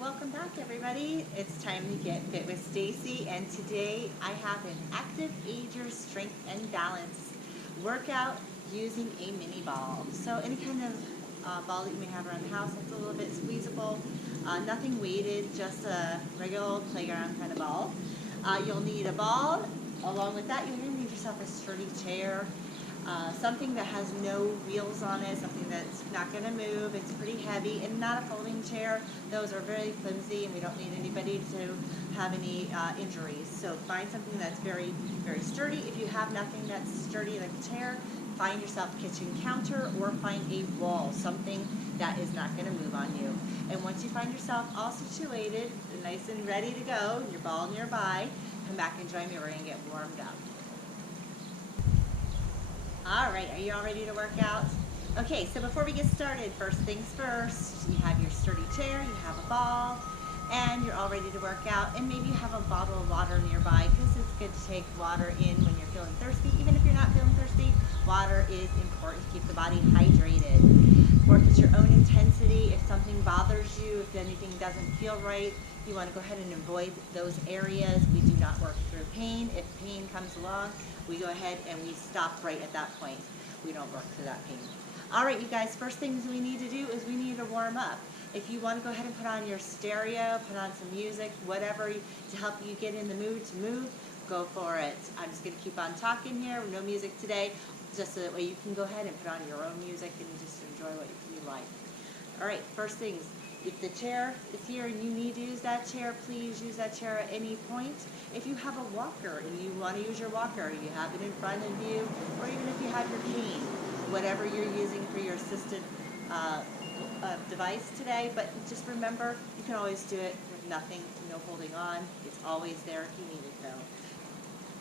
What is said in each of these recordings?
Welcome back, everybody. It's time to get fit with Stacy, and today I have an active ager strength and balance workout using a mini ball. So any kind of ball that you may have around the house that's a little bit squeezable, nothing weighted, just a regular old playground kind of ball. You'll need a ball. Along with that, you're going to need yourself a sturdy chair. Something that has no wheels on it, something that's not going to move. It's pretty heavy, and not a folding chair. Those are very flimsy, and we don't need anybody to have any injuries. So find something that's very, very sturdy. If you have nothing that's sturdy like a chair, find yourself a kitchen counter or find a wall, something that is not going to move on you. And once you find yourself all situated, nice and ready to go, your ball nearby, come back and join me. We're going to get warmed up. All right, are you all ready to work out? Okay, so before we get started, first things first, you have your sturdy chair, you have a ball, and you're all ready to work out, and maybe you have a bottle of water nearby because it's good to take water in when you're feeling thirsty. Even if you're not feeling thirsty, water is important to keep the body hydrated. Work at your own intensity. If something bothers you, if anything doesn't feel right, you want to go ahead and avoid those areas. We do not work through pain. If pain comes along, we go ahead and we stop right at that point. We don't work through that pain. All right, you guys, first things we need to do is we need to warm up. If you want to go ahead and put on your stereo, put on some music, whatever to help you get in the mood to move, go for it. I'm just going to keep on talking here, no music today, just so that way you can go ahead and put on your own music and just enjoy what you like. All right, first things, if the chair is here and you need to use that chair, please use that chair at any point. If you have a walker and you want to use your walker, you have it in front of you, or even if you have your cane, whatever you're using for your assisted device today, but just remember, you can always do it with nothing, no holding on. It's always there if you need it though.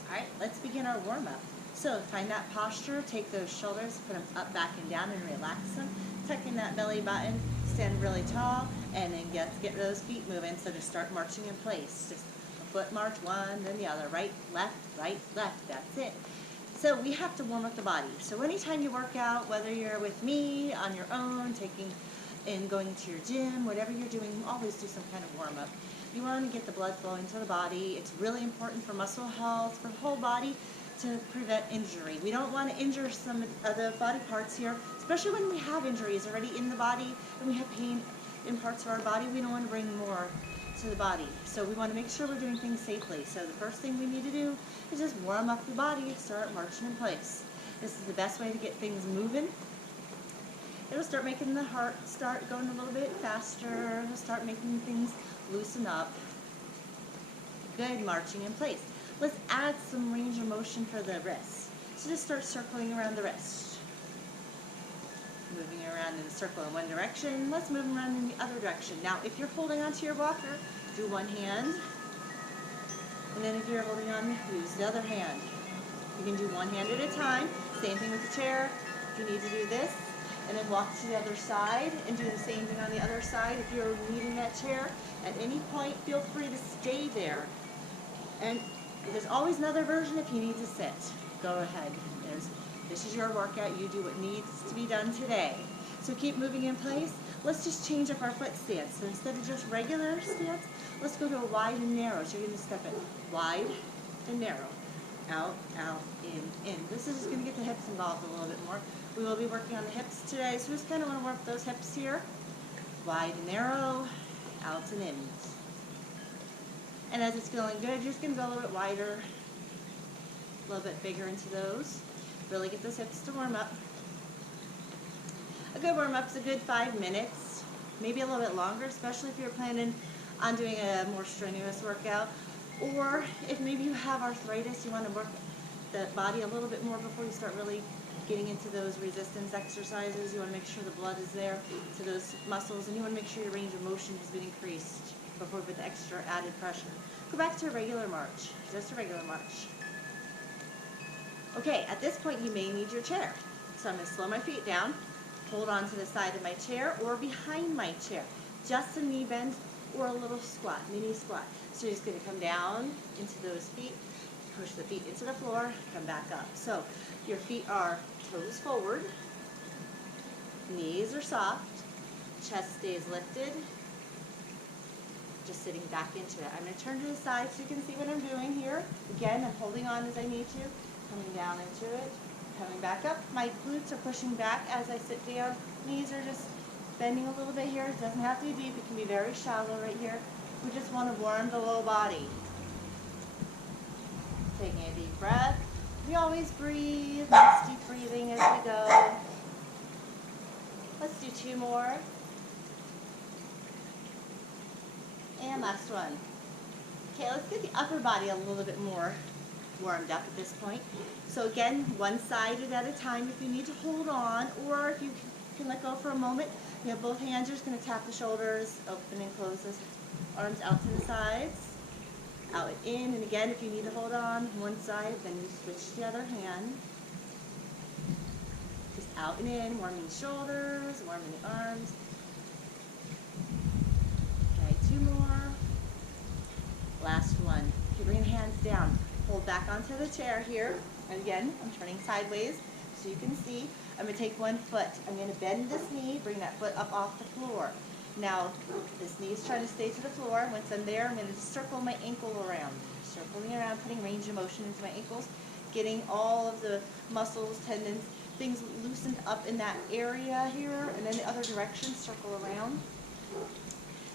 All right, let's begin our warm-up. So find that posture, take those shoulders, put them up, back, and down, and relax them. Tuck in that belly button, stand really tall, and then get those feet moving. So just start marching in place. Just a foot march, one, then the other. Right, left, that's it. So we have to warm up the body. So anytime you work out, whether you're with me, on your own, going to your gym, whatever you're doing, you always do some kind of warm-up. You want to get the blood flowing to the body. It's really important for muscle health, for the whole body, to prevent injury. We don't want to injure some of the body parts here, especially when we have injuries already in the body and we have pain in parts of our body. We don't want to bring more to the body. So we want to make sure we're doing things safely. So the first thing we need to do is just warm up the body, start marching in place. This is the best way to get things moving. It'll start making the heart start going a little bit faster. It'll start making things loosen up. Good, marching in place. Let's add some range of motion for the wrists. So just start circling around the wrist. Moving around in a circle in one direction. Let's move around in the other direction. Now, if you're holding onto your walker, do one hand. And then if you're holding on, use the other hand. You can do one hand at a time. Same thing with the chair. If you need to do this, and then walk to the other side and do the same thing on the other side. If you're needing that chair, at any point, feel free to stay there. And there's always another version if you need to sit. Go ahead. This is your workout. You do what needs to be done today. So keep moving in place. Let's just change up our foot stance. So instead of just regular stance, let's go to a wide and narrow. So you're going to step in wide and narrow. Out, out, in. This is just going to get the hips involved a little bit more. We will be working on the hips today, so we just kind of want to work those hips here. Wide and narrow, out and in. And as it's feeling good, you're just going to go a little bit wider, a little bit bigger into those. Really get those hips to warm up. A good warm-up is a good 5 minutes, maybe a little bit longer, especially if you're planning on doing a more strenuous workout. Or if maybe you have arthritis, you want to work the body a little bit more before you start really getting into those resistance exercises. You want to make sure the blood is there to those muscles, and you want to make sure your range of motion has been increased before with the extra added pressure. Go back to a regular march, just a regular march. Okay, at this point you may need your chair. So I'm going to slow my feet down, hold on to the side of my chair or behind my chair. Just a knee bend or a little squat, mini squat. So you're just going to come down into those feet, push the feet into the floor, come back up. So your feet are toes forward, knees are soft, chest stays lifted, just sitting back into it. I'm going to turn to the side so you can see what I'm doing here. Again, I'm holding on as I need to, coming down into it, coming back up. My glutes are pushing back as I sit down. Knees are just bending a little bit here. It doesn't have to be deep. It can be very shallow right here. We just want to warm the low body. Taking a deep breath. We always breathe. Nice deep breathing as we go. Let's do 2 more. And last one. Okay, let's get the upper body a little bit more warmed up at this point. So again, one side at a time if you need to hold on, or if you can let go for a moment. You have both hands, you're just going to tap the shoulders, open and close those arms out to the sides, out and in, and again, if you need to hold on one side, then you switch to the other hand. Just out and in, warming the shoulders, warming the arms. Okay, 2 more. Last one. Okay, bring the hands down. Hold back onto the chair here. And again, I'm turning sideways so you can see. I'm going to take one foot. I'm going to bend this knee, bring that foot up off the floor. Now, this knee is trying to stay to the floor. Once I'm there, I'm going to circle my ankle around. Circling around, putting range of motion into my ankles, getting all of the muscles, tendons, things loosened up in that area here, and then the other direction, circle around.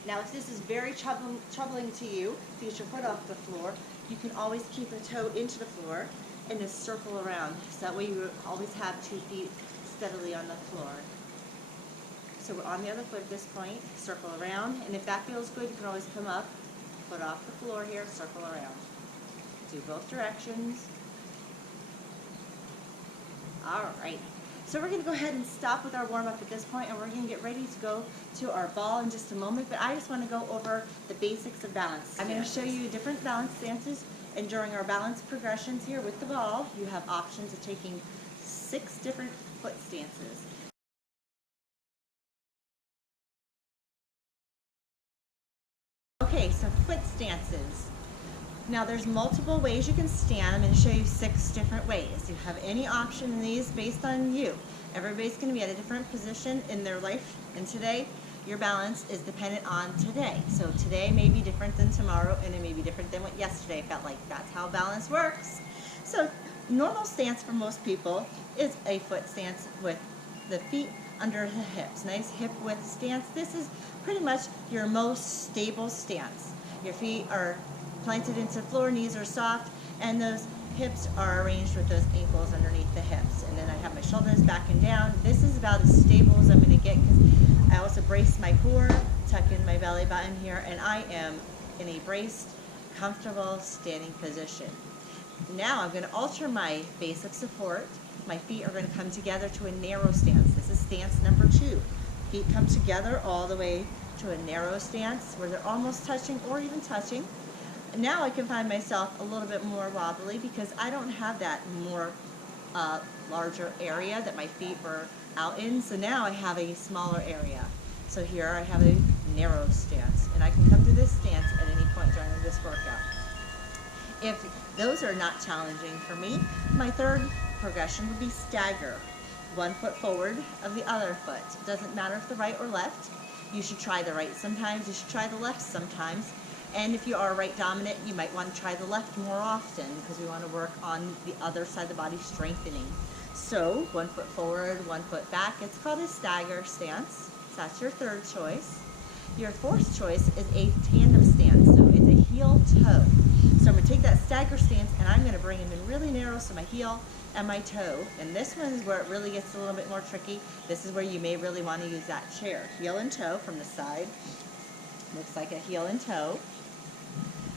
Now, if this is very troubling to you, to get your foot off the floor, you can always keep a toe into the floor and just circle around. So that way you always have 2 feet steadily on the floor. So we're on the other foot at this point, circle around, and if that feels good, you can always come up, foot off the floor here, circle around. Do both directions. All right. So we're going to go ahead and stop with our warm-up at this point, and we're going to get ready to go to our ball in just a moment, but I just want to go over the basics of balance. I'm going to show you different balance stances, and during our balance progressions here with the ball, you have options of taking 6 different foot stances. Okay, so foot stances. Now there's multiple ways you can stand. I'm going to show you 6 different ways. You have any option in these based on you. Everybody's going to be at a different position in their life, and today your balance is dependent on today. So today may be different than tomorrow, and it may be different than what yesterday felt like. That's how balance works. So normal stance for most people is a foot stance with the feet under the hips. Nice hip width stance. This is pretty much your most stable stance. Your feet are planted into the floor, knees are soft, and those hips are arranged with those ankles underneath the hips. And then I have my shoulders back and down. This is about as stable as I'm going to get because I also brace my core, tuck in my belly button here, and I am in a braced, comfortable standing position. Now I'm going to alter my base of support. My feet are going to come together to a narrow stance. This is stance number 2. Feet come together all the way to a narrow stance where they're almost touching or even touching. Now I can find myself a little bit more wobbly because I don't have that more larger area that my feet were out in. So now I have a smaller area. So here I have a narrow stance, and I can come to this stance at any point during this workout. If those are not challenging for me, my third progression would be stagger. 1 foot forward of the other foot. It doesn't matter if the right or left. You should try the right sometimes, you should try the left sometimes. And if you are right dominant, you might want to try the left more often because we want to work on the other side of the body strengthening. So 1 foot forward, 1 foot back. It's called a stagger stance. So that's your third choice. Your fourth choice is a tandem stance. So it's a heel toe. So I'm going to take that stagger stance and I'm going to bring them in really narrow, so my heel and my toe. And this one is where it really gets a little bit more tricky. This is where you may really want to use that chair. Heel and toe from the side. Looks like a heel and toe.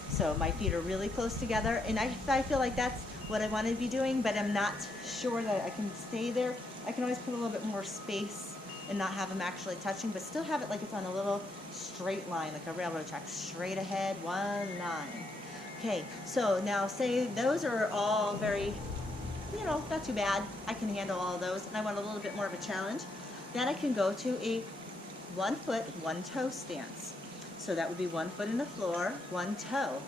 So my feet are really close together, and I feel like that's what I want to be doing, but I'm not sure that I can stay there. I can always put a little bit more space and not have them actually touching, but still have it like it's on a little straight line, like a railroad track, straight ahead, 1 line. Okay, so now say those are all very, not too bad. I can handle all of those, and I want a little bit more of a challenge. Then I can go to a 1 foot, 1 toe stance. So that would be 1 foot in the floor, 1 toe.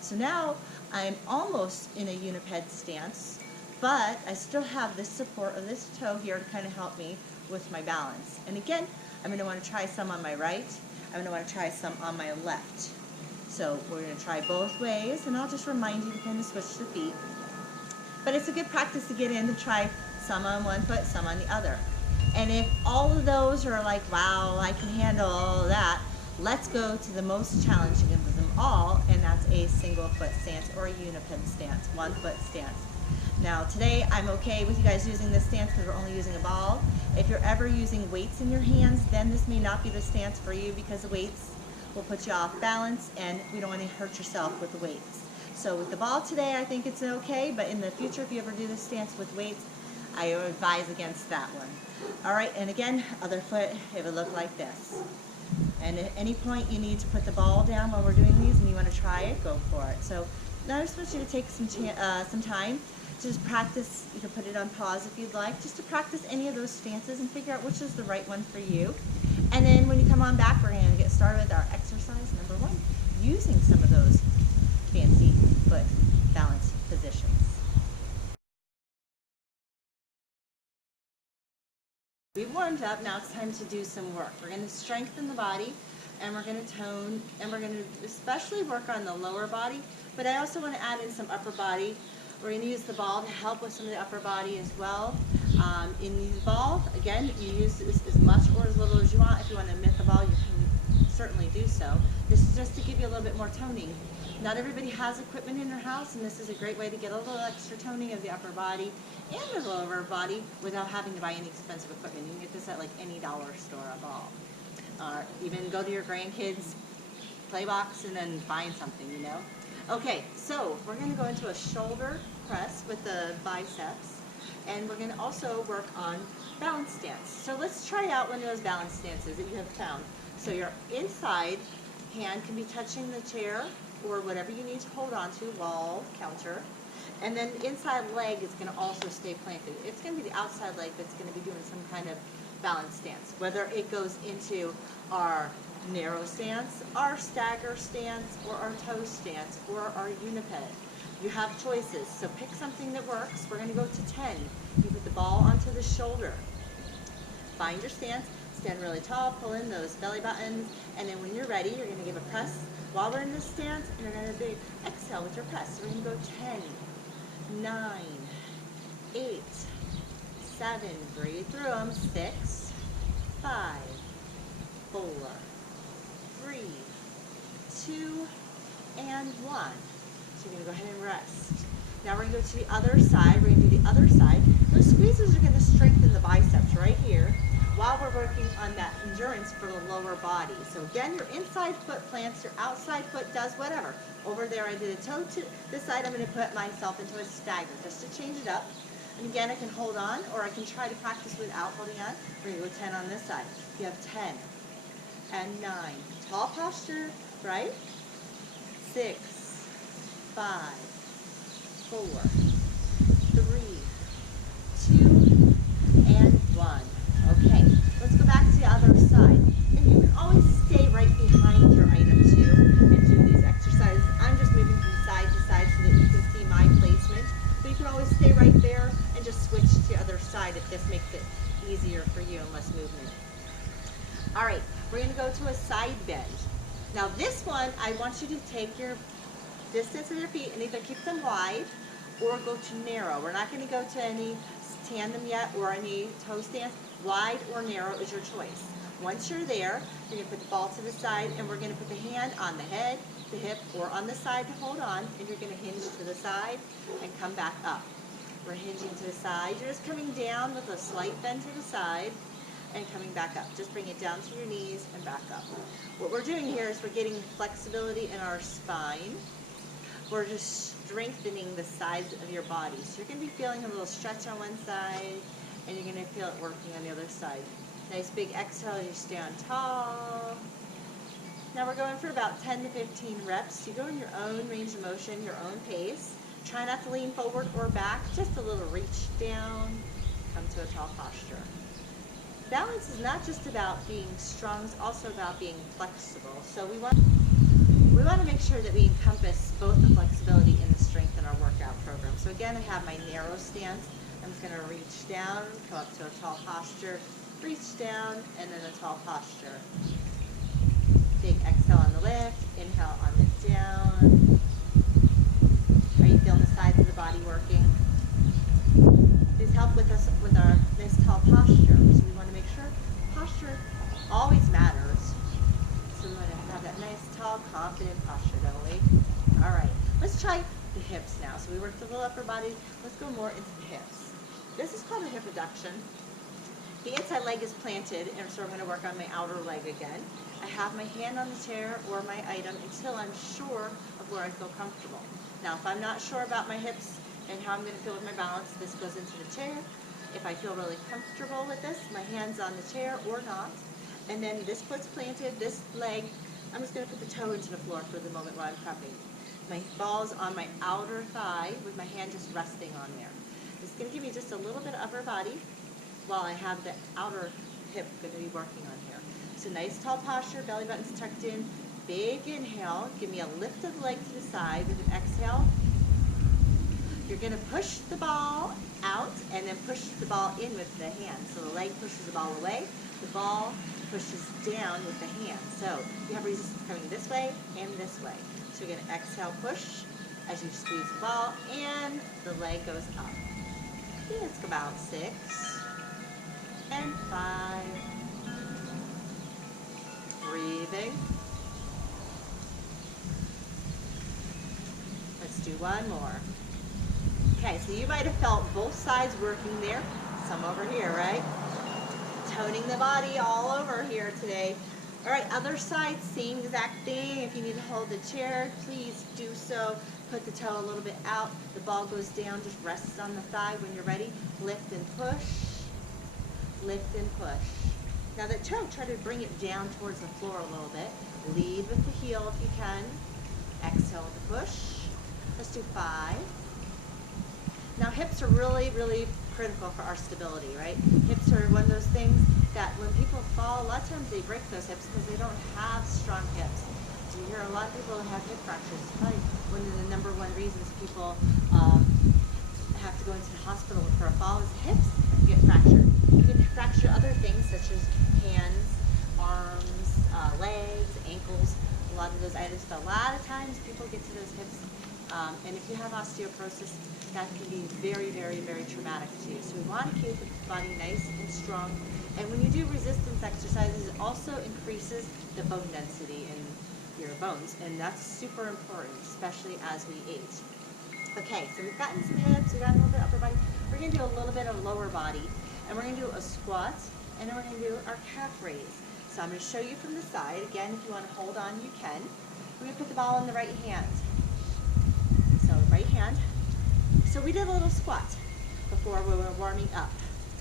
So now I'm almost in a uniped stance, but I still have the support of this toe here to kind of help me with my balance. And again, I'm going to want to try some on my right. I'm going to want to try some on my left. So we're going to try both ways, and I'll just remind you to kind of switch the feet. But it's a good practice to get in to try some on one foot, some on the other. And if all of those are like, wow, I can handle all of that, let's go to the most challenging of them all, and that's a single foot stance or a unipin stance, 1 foot stance. Now today I'm okay with you guys using this stance because we're only using a ball. If you're ever using weights in your hands, then this may not be the stance for you because the weights will put you off balance and we don't want to hurt yourself with the weights. So with the ball today I think it's okay, but in the future if you ever do this stance with weights, I advise against that one. Alright, and again, other foot, it would look like this. And at any point you need to put the ball down while we're doing these and you want to try it, go for it. So now I just want you to take some time to just practice. You can put it on pause if you'd like, just to practice any of those stances and figure out which is the right one for you. And then when you come on back, we're going to get started with our exercise number 1, using some of those fancy foot balance positions. We warmed up, now it's time to do some work. We're going to strengthen the body, and we're going to tone, and we're going to especially work on the lower body, but I also want to add in some upper body. We're going to use the ball to help with some of the upper body as well. In the ball, again, you use this as much or as little as you want. If you want to myth the ball, you can certainly do so. This is just to give you a little bit more toning. Not everybody has equipment in their house, and this is a great way to get a little extra toning of the upper body and the lower body without having to buy any expensive equipment. You can get this at like any dollar store, a ball. Even go to your grandkids' play box and then find something, you know. Okay, so we're going to go into a shoulder press with the biceps, and we're going to also work on balance stance. So let's try out one of those balance stances that you have found. So your inside hand can be touching the chair or whatever you need to hold on to, wall, counter, and then the inside leg is going to also stay planted. It's going to be the outside leg that's going to be doing some kind of balance stance, whether it goes into our narrow stance, our stagger stance, or our toe stance, or our uniped. You have choices, so pick something that works. We're going to go to 10. You put the ball onto the shoulder. Find your stance, stand really tall, pull in those belly buttons, and then when you're ready, you're going to give a press while we're in this stance, and you're going to do exhale with your press. So we're going to go 10, 9, 8, 7, breathe through them, 6, 5, 4, 3, 2, and 1. So you're going to go ahead and rest. Now we're going to go to the other side. We're going to do the other side. Those squeezes are going to strengthen the biceps right here while we're working on that endurance for the lower body. So again, your inside foot plants, your outside foot does whatever. Over there I did a toe to this side. I'm going to put myself into a stagger just to change it up. And again, I can hold on, or I can try to practice without holding on. We're going to go 10 on this side. You have 10 and 9. Tall posture, right? 6, 5, 4, 3, 2, and 1. Okay, let's go back to the other side. And you can always stay right behind your item too and do these exercises. I'm just moving from side to side so that you can see my placement. But you can always stay right there and just switch to the other side if this makes it easier for you and less movement. All right, we're going to go to a side bend. Now this one, I want you to take your distance of your feet and either keep them wide or go to narrow. We're not going to go to any tandem yet or any toe stance. Wide or narrow is your choice. Once you're there, you're going to put the ball to the side, and we're going to put the hand on the head, the hip, or on the side to hold on, and you're going to hinge to the side and come back up. We're hinging to the side. You're just coming down with a slight bend to the side and coming back up. Just bring it down to your knees and back up. What we're doing here is we're getting flexibility in our spine. We're just strengthening the sides of your body. So you're going to be feeling a little stretch on one side, and you're going to feel it working on the other side. Nice big exhale, you stand tall. Now we're going for about 10 to 15 reps. You go in your own range of motion, your own pace. Try not to lean forward or back, just a little reach down, come to a tall posture. Balance is not just about being strong, it's also about being flexible. So we want to make sure that we encompass both the flexibility and the strength in our workout program. So again, I have my narrow stance. I'm just going to reach down, come up to a tall posture, reach down, and then a tall posture. Big exhale on the lift, inhale on the down. Are you feeling the sides of the body working? These help with us with our nice tall posture. So we want to make sure posture always matters. So we want to have that nice, tall, confident posture, don't we? All right, let's try the hips now. So we worked the little upper body. Let's go more into the hips. This is called a hip abduction. The inside leg is planted, and so we're going to work on my outer leg again. I have my hand on the chair or my item until I'm sure of where I feel comfortable. Now, if I'm not sure about my hips and how I'm going to feel with my balance, this goes into the chair. If I feel really comfortable with this, my hand's on the chair or not. And then this foot's planted, this leg, I'm just going to put the toe into the floor for the moment while I'm prepping. My ball's on my outer thigh with my hand just resting on there. It's going to give me just a little bit of upper body while I have the outer hip going to be working on here. So nice tall posture, belly button's tucked in. Big inhale, give me a lift of the leg to the side with an exhale. You're going to push the ball out and then push the ball in with the hand. So the leg pushes the ball away, the ball pushes down with the hand. So you have resistance coming this way and this way. So you're going to exhale, push as you squeeze the ball, and the leg goes up. Okay, let's go about 6 and 5. Breathing. Let's do one more. Okay, so you might have felt both sides working there, some over here, right? Toning the body all over here today. All right, other side, same exact thing. If you need to hold the chair, please do so. Put the toe a little bit out. The ball goes down, just rests on the thigh. When you're ready, lift and push. Lift and push. Now the toe, try to bring it down towards the floor a little bit. Lead with the heel if you can. Exhale to push. Let's do 5. Now hips are really, really critical for our stability, right? Hips are one of those things that when people fall, a lot of times they break those hips because they don't have strong hips. So you hear a lot of people that have hip fractures. It's probably one of the #1 reasons people have to go into the hospital for a fall is hips get fractured. You can fracture other things such as hands, arms, legs, ankles, a lot of those items. But a lot of times people get to those hips, and if you have osteoporosis, that can be very, very, very traumatic to you. So we want to keep the body nice and strong. And when you do resistance exercises, it also increases the bone density in your bones. And that's super important, especially as we age. Okay, so we've gotten some hips, we've got a little bit of upper body. We're going to do a little bit of lower body. And we're going to do a squat, and then we're going to do our calf raise. So I'm going to show you from the side. Again, if you want to hold on, you can. We're going to put the ball in the right hand. So right hand. So we did a little squat before we were warming up.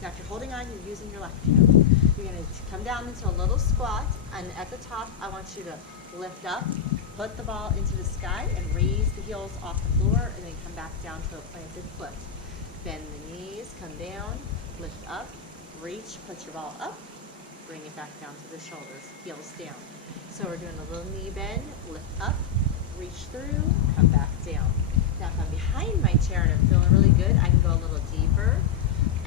Now if you're holding on, you're using your left hand. You're going to come down into a little squat, and at the top, I want you to lift up, put the ball into the sky, and raise the heels off the floor, and then come back down to a planted foot. Bend the knees, come down, lift up, reach, put your ball up, bring it back down to the shoulders, heels down. So we're doing a little knee bend, lift up, reach through, come back down. Now if I'm behind my chair and I'm feeling really good, I can go a little deeper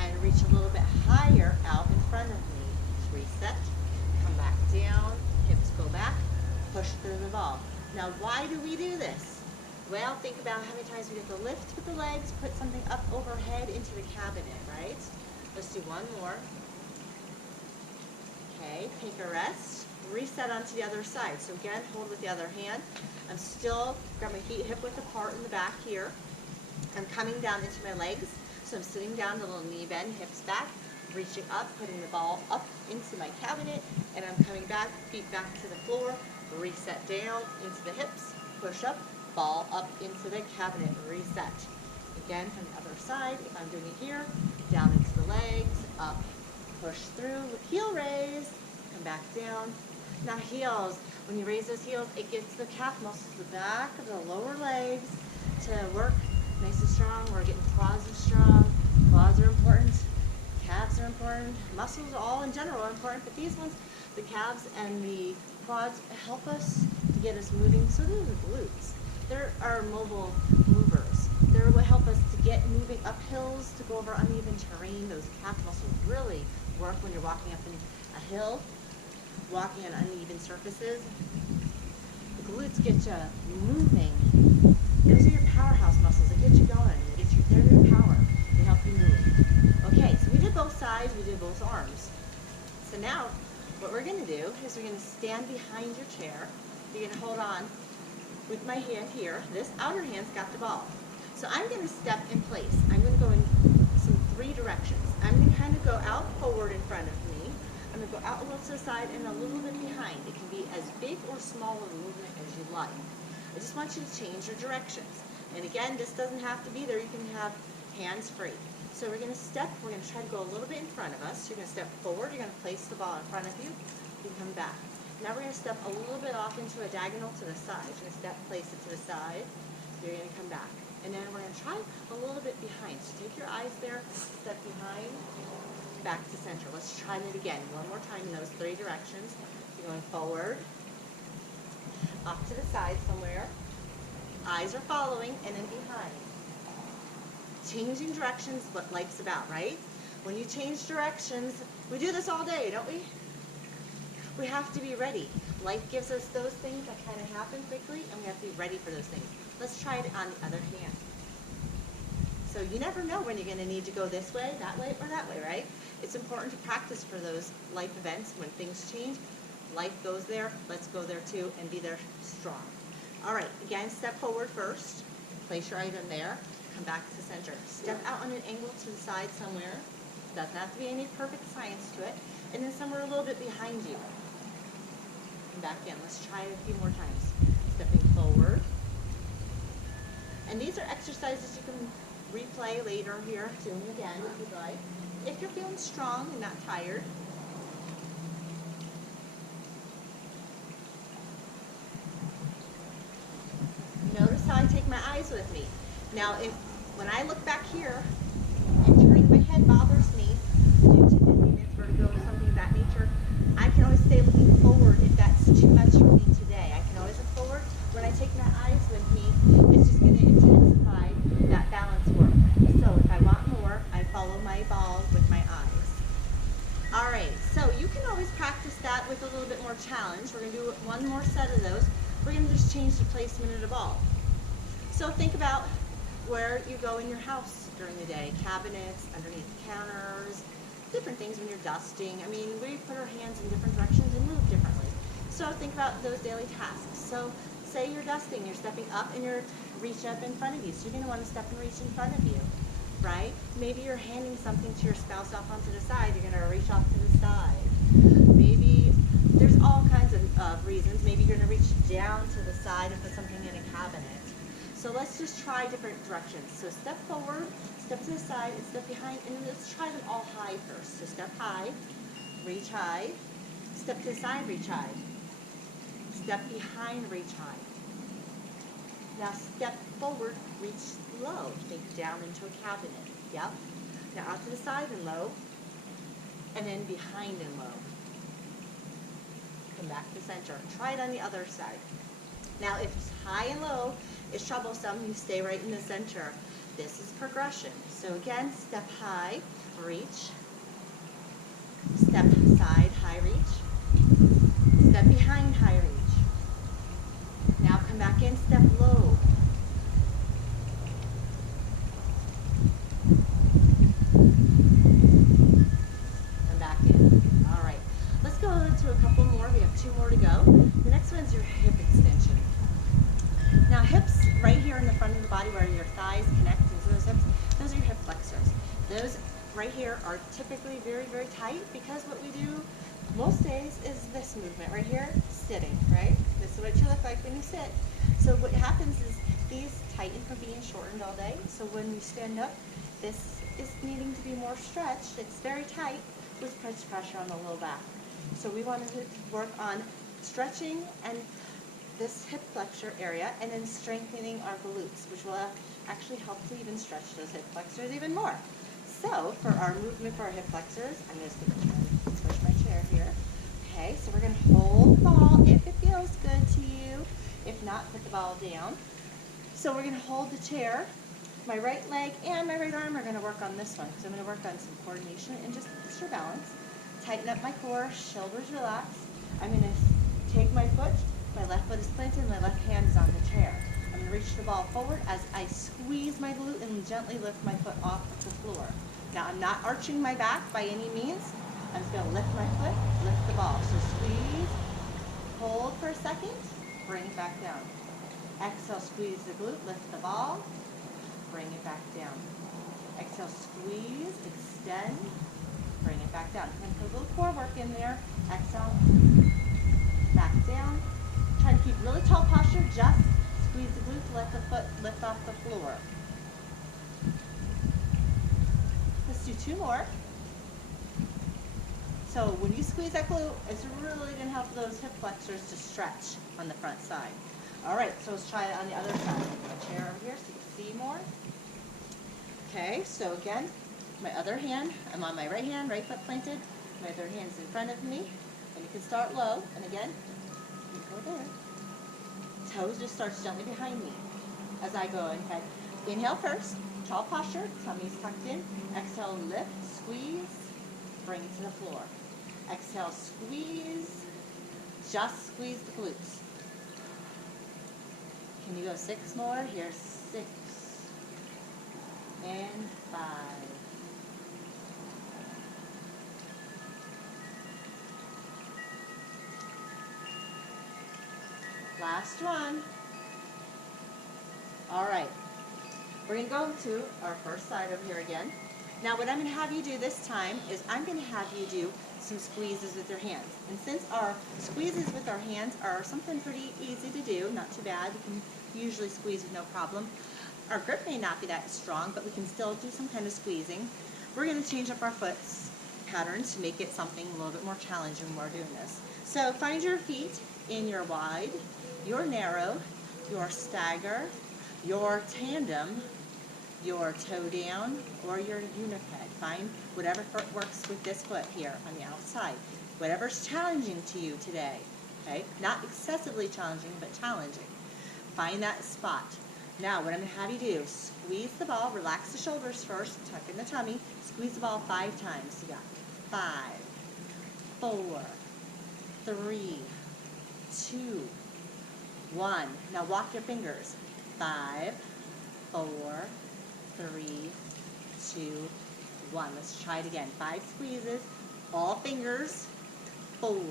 and reach a little bit higher out in front of me. Just reset, come back down, hips go back, push through the ball. Now why do we do this? Well, think about how many times we get to lift with the legs, put something up overhead into the cabinet, right? Let's do one more. Okay, take a rest. Reset onto the other side. So again, hold with the other hand. I'm still, got my feet hip width apart in the back here. I'm coming down into my legs. So I'm sitting down, the little knee bend, hips back, reaching up, putting the ball up into my cabinet, and I'm coming back, feet back to the floor, reset down into the hips, push up, ball up into the cabinet, reset. Again, from the other side, if I'm doing it here, down into the legs, up, push through with heel raise, come back down. Now heels, when you raise those heels, it gets the calf muscles, the back of the lower legs to work nice and strong. We're getting quads are strong. Quads are important. Calves are important. Muscles all in general are important, but these ones, the calves and the quads help us to get us moving. So do the glutes. There are mobile movers. They're what help us to get moving up hills, to go over uneven terrain. Those calf muscles really work when you're walking up a hill, walking on uneven surfaces. The glutes get you moving. Those are your powerhouse muscles that get you going. They're your power. They help you move. Okay, so we did both sides, we did both arms. So now, what we're going to do is we're going to stand behind your chair. You're going to hold on with my hand here. This outer hand's got the ball. So I'm going to step in place. I'm going to go in some 3 directions. I'm going to kind of go out forward in front of me. I'm going to go out a little to the side and a little bit behind. It can be as big or small of a movement as you like. I just want you to change your directions. And again, this doesn't have to be there. You can have hands free. So we're going to step, we're going to try to go a little bit in front of us. You're going to step forward, you're going to place the ball in front of you, you come back. Now we're going to step a little bit off into a diagonal to the side. You're going to step, place it to the side, you're going to come back. And then we're going to try a little bit behind. So take your eyes there, step behind, back to center. Let's try it again. One more time in those 3 directions. You're going forward, off to the side somewhere, eyes are following, and then behind. Changing directions, what life's about, right? When you change directions, we do this all day, don't we? We have to be ready. Life gives us those things that kind of happen quickly, and we have to be ready for those things. Let's try it on the other hand. So you never know when you're going to need to go this way, or that way, right? It's important to practice for those life events. When things change, life goes there, let's go there too, and be there strong. All right, again, step forward first. Place your item there. Come back to center. Step out on an angle to the side somewhere. Doesn't have to be any perfect science to it. And then somewhere a little bit behind you. Come back in. Let's try it a few more times. Stepping forward. And these are exercises you can replay later here, doing again if you'd like. If you're feeling strong and not tired. Notice how I take my eyes with me. Now, when I look back here and turning my head bothers me due to dizziness, vertigo, something of that nature, I can always stay looking forward if that's too much for me today. I can always look forward. When I take my eyes with me, it's just going to intensify that balance work. So if I want more, I follow my ball with my eyes. All right, so you can always practice that with a little bit more challenge. We're going to do one more set of those. We're going to just change the placement of the ball. So think about where you go in your house during the day. Cabinets, underneath the counters, different things when you're dusting. I mean, we put our hands in different directions and move differently. So think about those daily tasks. So say you're dusting, you're stepping up and you're reaching up in front of you. So you're going to want to step and reach in front of you, right? Maybe you're handing something to your spouse off onto the side. You're going to reach off to the side. Maybe there's all kinds of reasons. Maybe you're going to reach down to the side and put something in a cabinet. So let's just try different directions. So step forward, step to the side, and step behind, and let's try them all high first. So step high, reach high, step to the side, reach high, step behind, reach high. Now step forward, reach low, think down into a cabinet. Yep. Now out to the side and low, and then behind and low. Come back to center. Try it on the other side. Now if high and low is troublesome, you stay right in the center. This is progression. So again, step high, reach. Step side, high reach. Step behind, high reach. Now come back in, step low. Come back in. All right. Let's go to a couple more. We have 2 more to go. The next one's your hip extension. Now hips, right here in the front of the body where your thighs connect into those hips, those are your hip flexors. Those right here are typically very, very tight because what we do most days is this movement right here, sitting, right? This is what you look like when you sit. So what happens is these tighten from being shortened all day. So when you stand up, this is needing to be more stretched. It's very tight with pressure on the low back. So we wanted to work on stretching and this hip flexor area, and then strengthening our glutes, which will actually help to even stretch those hip flexors even more. So for our movement for our hip flexors, I'm just going to switch my chair here. Okay, so we're going to hold the ball if it feels good to you. If not, put the ball down. So we're going to hold the chair. My right leg and my right arm are going to work on this one because I'm going to work on some coordination and just extra balance. Tighten up my core, shoulders relax. I'm going to take my foot, my left foot is planted and my left hand is on the chair. I'm going to reach the ball forward as I squeeze my glute and gently lift my foot off of the floor. Now I'm not arching my back by any means. I'm just going to lift my foot, lift the ball. So squeeze, hold for a second, bring it back down. Exhale, squeeze the glute, lift the ball, bring it back down. Exhale, squeeze, extend, bring it back down. And put a little core work in there. Exhale, back down. Try to keep really tall posture, just squeeze the glute to let the foot lift off the floor. Let's do 2 more. So when you squeeze that glute, it's really going to help those hip flexors to stretch on the front side. All right, so let's try it on the other side. My chair over here so you can see more. Okay, so again, my other hand, I'm on my right hand, right foot planted. My other hand's in front of me. And you can start low, and again, you go there. Toes just starts gently behind me as I go ahead. Inhale first, tall posture, tummy's tucked in. Exhale, lift, squeeze, bring it to the floor. Exhale, squeeze, just squeeze the glutes. Can you go 6 more? Here's 6 and 5. Last one. All right. We're going to go to our first side over here again. Now what I'm going to have you do this time is I'm going to have you do some squeezes with your hands. And since our squeezes with our hands are something pretty easy to do, not too bad, we can usually squeeze with no problem. Our grip may not be that strong, but we can still do some kind of squeezing. We're going to change up our foot patterns to make it something a little bit more challenging when we're doing this. So find your feet in your wide, your narrow, your stagger, your tandem, your toe down, or your uniped. Find whatever foot works with this foot here on the outside. Whatever's challenging to you today, okay? Not excessively challenging, but challenging. Find that spot. Now, what I'm going to have you do, squeeze the ball, relax the shoulders first, tuck in the tummy, squeeze the ball 5 times. You got 5, 4, 3, 2, 1. Now walk your fingers. 5, 4, 3, 2, 1. Let's try it again. 5 squeezes, all fingers. 4,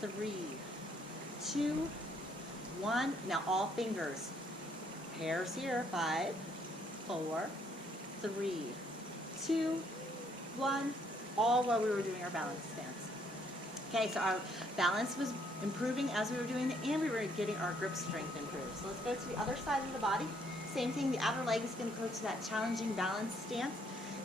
3, 2, 1. Now all fingers. Pairs here. 5, 4, 3, 2, 1. All while we were doing our balance stance. Okay, so our balance was improving as we were doing it, and we were getting our grip strength improved. So let's go to the other side of the body. Same thing, the outer leg is going to go to that challenging balance stance.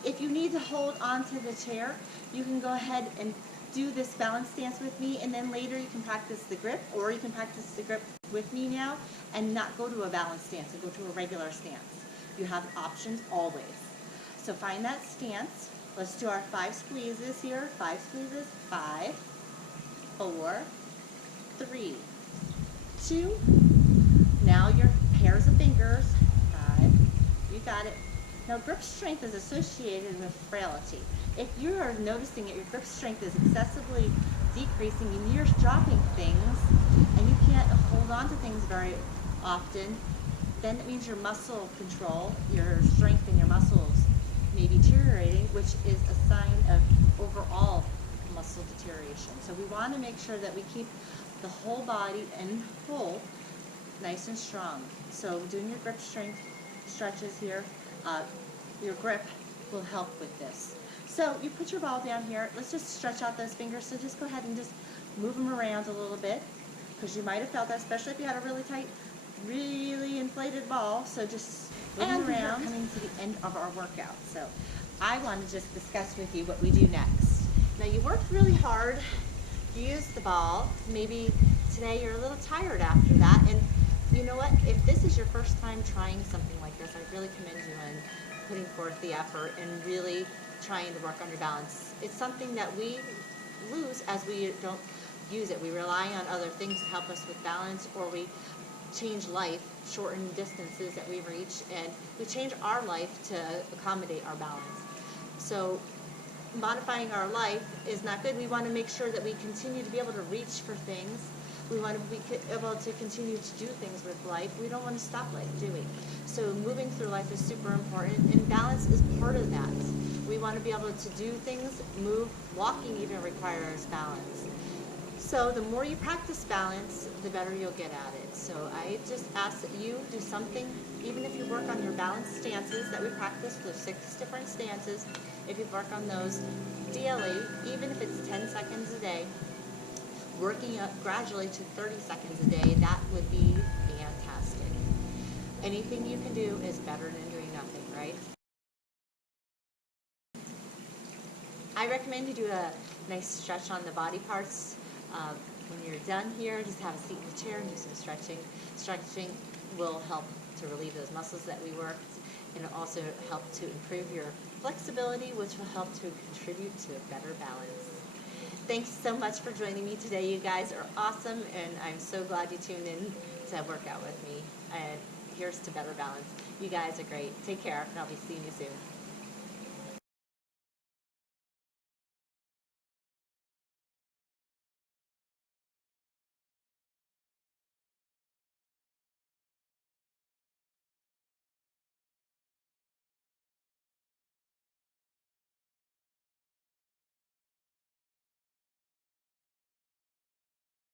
If you need to hold onto the chair, you can go ahead and do this balance stance with me, and then later you can practice the grip, or you can practice the grip with me now and not go to a balance stance and go to a regular stance. You have options always. So find that stance. Let's do our 5 squeezes here. 5 squeezes. 5, 4, 3, 2. Now your pairs of fingers. 5. You got it. Now grip strength is associated with frailty. If you are noticing that your grip strength is excessively decreasing and you're dropping things and you can't hold on to things very often, then it means your muscle control, your strength in your muscles may be deteriorating, which is a sign of overall muscle deterioration. So we want to make sure that we keep the whole body in whole, nice and strong. So doing your grip strength stretches here, your grip will help with this. So you put your ball down here. Let's just stretch out those fingers. So just go ahead and just move them around a little bit, because you might have felt that, especially if you had a really tight, really inflated ball. So just move them around. We're coming to the end of our workout. So I want to just discuss with you what we do next. Now you worked really hard. You used the ball. Maybe today you're a little tired after that. And you know what? If this is your first time trying something like this, I really commend you on putting forth the effort and really trying to work on your balance. It's something that we lose as we don't use it. We rely on other things to help us with balance, or we change life, shorten distances that we reach, and we change our life to accommodate our balance. So modifying our life is not good. We want to make sure that we continue to be able to reach for things, We want to be able to continue to do things with life. We don't want to stop doing. So moving through life is super important, and balance is part of that. We want to be able to do things, move, walking even requires balance. So the more you practice balance, the better you'll get at it. So I just ask that you do something, even if you work on your balance stances that we practice, there's 6 different stances. If you work on those daily, even if it's 10 seconds a day, working up gradually to 30 seconds a day, that would be fantastic. Anything you can do is better than doing nothing, right? I recommend you do a nice stretch on the body parts. When you're done here, just have a seat in the chair and do some stretching. Stretching will help to relieve those muscles that we worked, and it'll also help to improve your flexibility, which will help to contribute to a better balance. Thanks so much for joining me today. You guys are awesome, and I'm so glad you tuned in to work out with me. And here's to better balance. You guys are great. Take care, and I'll be seeing you soon.